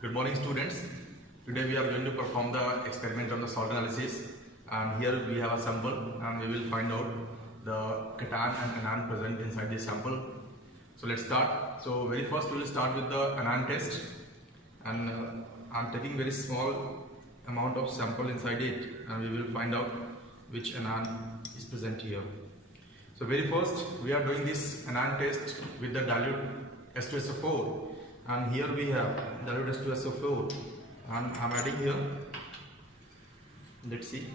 Good morning, students. Today we are going to perform the experiment on the salt analysis, and here we have a sample and we will find out the cation and anion present inside this sample. So let's start. So very first we will start with the anion test, and I'm taking very small amount of sample inside it, and we will find out which anion is present here. So very first we are doing this anion test with the dilute H2SO4. And here we have dilute H2SO4, and I'm adding here. Let's see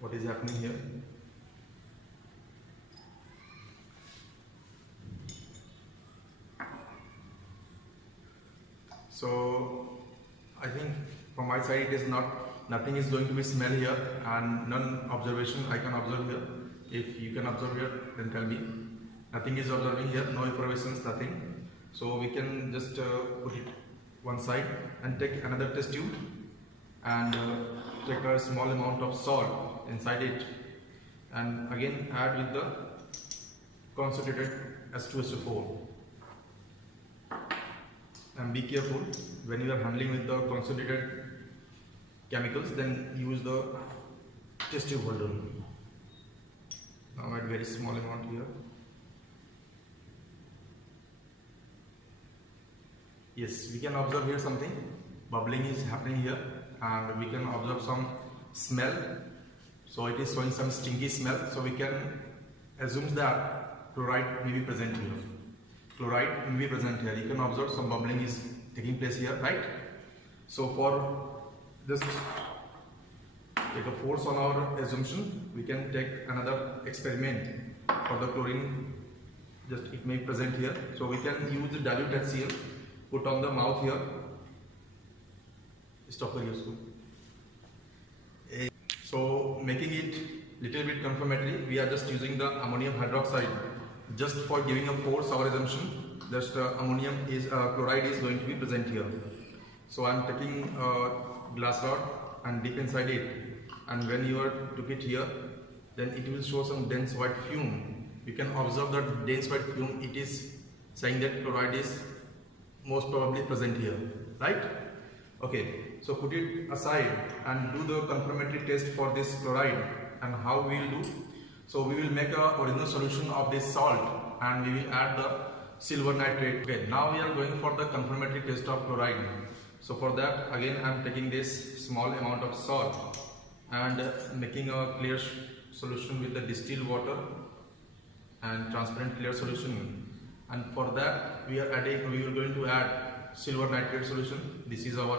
what is happening here. So I think from my side it is nothing is going to be smell here, and none observation I can observe here. If you can observe here, then tell me. Nothing is observing here, no observations, nothing. So we can just put it one side and take another test tube and take a small amount of salt inside it, and again add with the concentrated H2SO4. And be careful when you are handling with the concentrated chemicals, then use the test tube holder. Now add very small amount here. Yes, we can observe here something. Bubbling is happening here, and we can observe some smell. So it is showing some stinky smell. So we can assume that chloride may be present here. Chloride may be present here. You can observe some bubbling is taking place here, right? So for just take a force on our assumption, we can take another experiment for the chlorine. Just it may be present here. So we can use the dilute HCl. Put on the mouth here. Stop the use. So making it little bit confirmatory, we are just using the ammonium hydroxide just for giving a force our assumption. Just chloride is going to be present here. So I am taking a glass rod and dip inside it, and when you are took it here, then it will show some dense white fume. You can observe that dense white fume. It is saying that chloride is most probably present here, right? Okay, so put it aside and do the confirmatory test for this chloride. And how we will do? So we will make a original solution of this salt, and we will add the silver nitrate. Okay, now we are going for the confirmatory test of chloride. So for that, again I am taking this small amount of salt and making a clear solution with the distilled water and transparent clear solution. And for that we are going to add silver nitrate solution. This is our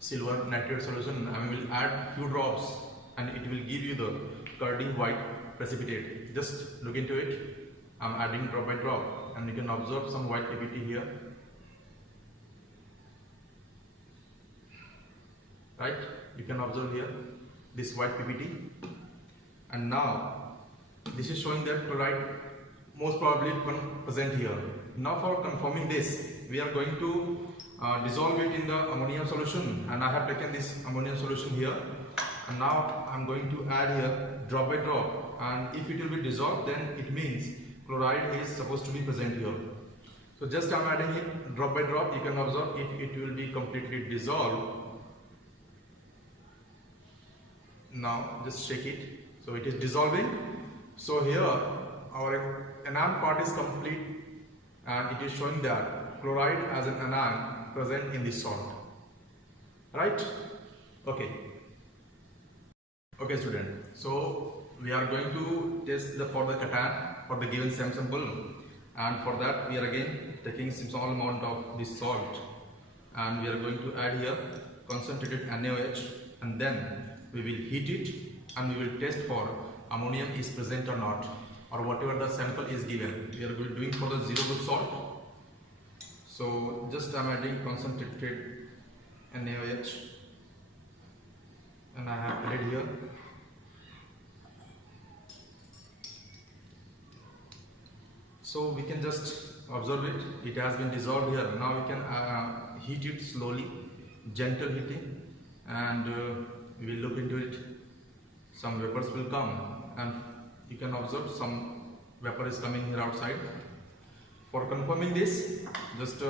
silver nitrate solution, and we will add few drops, and it will give you the curdy white precipitate. Just look into it. I am adding drop by drop, and you can observe some white PPT here, right? You can observe here this white PPT, and now this is showing that chloride most probably present here. Now for confirming this, we are going to dissolve it in the ammonium solution, and I have taken this ammonium solution here, and now I am going to add here drop by drop, and if it will be dissolved, then it means chloride is supposed to be present here. So just I am adding it drop by drop. You can observe if it will be completely dissolved. Now just shake it. So it is dissolving. So here our anion part is complete, and it is showing that chloride as an anion present in this salt, right? Okay student, so we are going to test for the cation for the given same sample, and for that we are again taking some small amount of this salt, and we are going to add here concentrated NaOH, and then we will heat it, and we will test for ammonium is present or not, or whatever the sample is given. We are doing for the zero good salt. So just I am adding concentrated NaOH, and I have added here. So we can just observe it. It has been dissolved here. Now we can heat it slowly, gentle heating, and we will look into it. Some vapors will come, and you can observe some vapor is coming here outside. For confirming this, just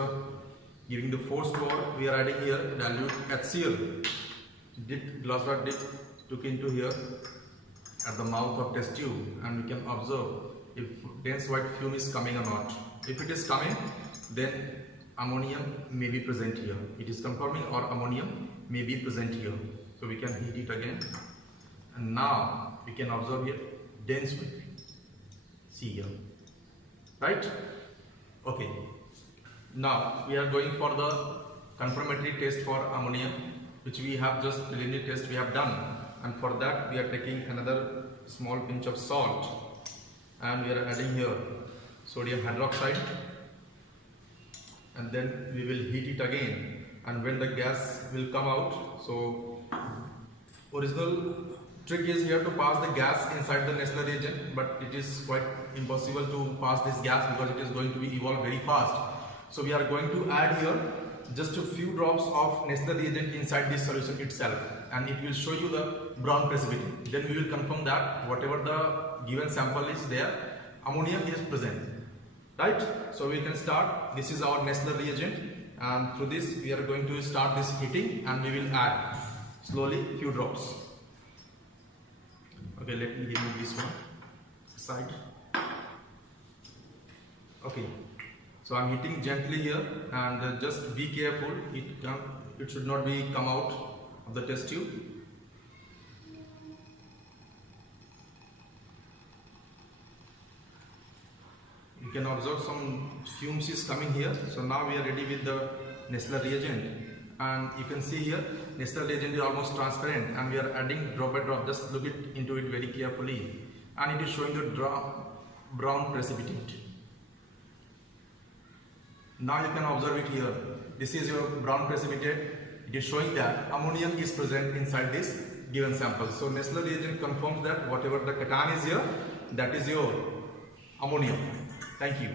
giving the force to our, we are adding here dilute HCl. Glass rod dip took into here at the mouth of test tube, and we can observe if dense white fume is coming or not. If it is coming, then ammonium may be present here. It is confirming or ammonium may be present here. So we can heat it again, and now we can observe here dense white. See here, right? Okay. Now we are going for the confirmatory test for ammonium, which we have just preliminary test we have done, and for that we are taking another small pinch of salt, and we are adding here sodium hydroxide, and then we will heat it again, and when the gas will come out, so original trick is here to pass the gas inside the Nestle reagent, but it is quite impossible to pass this gas because it is going to be evolved very fast. So we are going to add here just a few drops of Nestle reagent inside this solution itself, and it will show you the brown precipitate. Then we will confirm that whatever the given sample is there, ammonium is present, right? So we can start. This is our Nestle reagent, and through this we are going to start this heating, and we will add slowly few drops. Okay, let me remove this one aside. Okay. So I am heating gently here, and just be careful, it should not be come out of the test tube. You can observe some fumes is coming here. So now we are ready with the Nestle reagent, and you can see here Nestle reagent is almost transparent, and we are adding drop by drop. Just look into it very carefully, and it is showing the brown precipitate. Now you can observe it here. This is your brown precipitate. It is showing that ammonium is present inside this given sample. So Nestle reagent confirms that whatever the cation is here, that is your ammonium. Thank you.